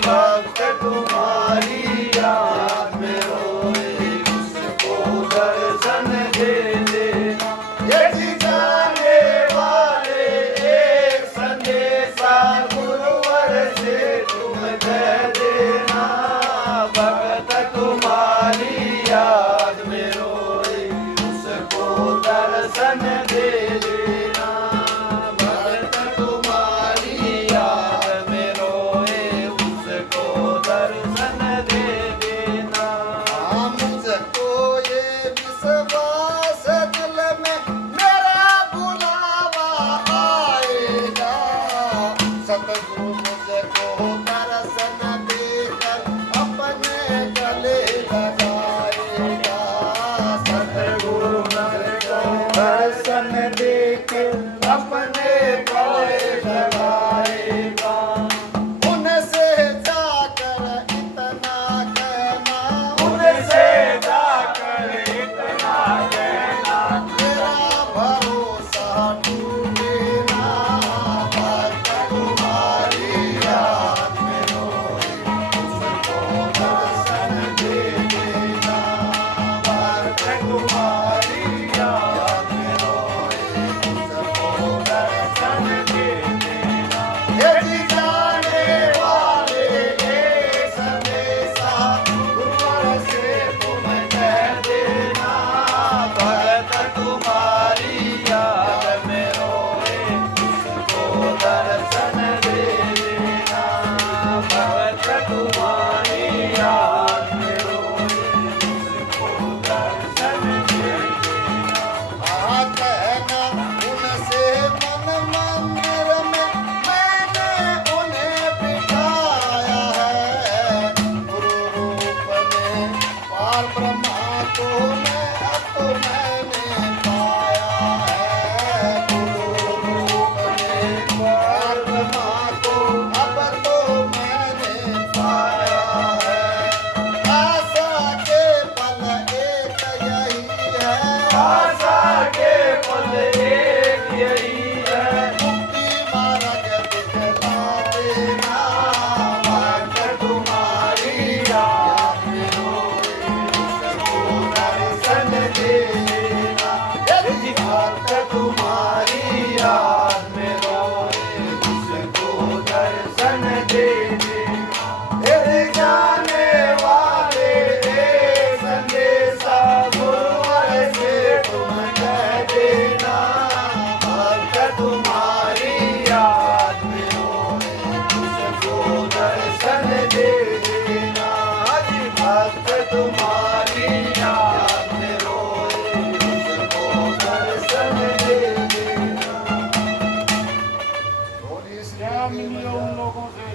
भक्त तुम्हारी याद में रोए, उसको दर्शन दे देना। यदि जाने वाले एक संदेशा गुरुवर से तुम कह देना, भक्त तुम्हारी याद में रोए, उसको दर्शन दे देना। भक्त तुम्हारी याद में रोए, उसको दर्शन दे देना। मुझको ये विश्वास दिल में मेरा बुलावा आएगा, सतगुरु मुझको दर्शन देकर अपने गले लगाएगा। सतगुरु मुझको दर्शन देकर अपने गले लगाएगा। उनसे जाकर इतना कहना, उनसे जाकर इतना कहना, मेरा भरोसा टूटे ना। भक्त तुम्हारी याद में रोए, उसको दर्शन दे देना। भक्त तुम्हारी याद में रोए, उसको दर्शन दे देना। यदि जाने वाले एक संदेशा गुरुवर से तुम कह देना, भक्त तुम्हारी याद में रोए, उसको दर्शन दे देना। भक्त तुम्हारी याद में रोए, उसको दर्शन दे देना। कहना उनसे मन मंदिर में मैंने उन्हें बिठाया है। गुरु रूप में पार ब्रह्मा को मैं अब तो मैंने पाया है। गुरु रूप में पार ब्रह्मा को अब तो मैंने पाया है। आशा के पल एक यही है, आशा के पल एक यही है, मुक्ति मार्ग दिखला देना। भक्त तुम्हारी याद में रोए, उसको दर्शन दे देना। यदि भक्त तुम्हारी याद में रोए, उसको दर्शन दे देना। यदि जाने वाले एक संदेशा गुरुवर से तुम कह देना, भक्त तुम्हारी याद में रोए, उसको दर्शन दे देना। यदि भक्त तुम्हारी याद में रोए, उसको दर्शन दे देना। क्या मिली है उन लोगों से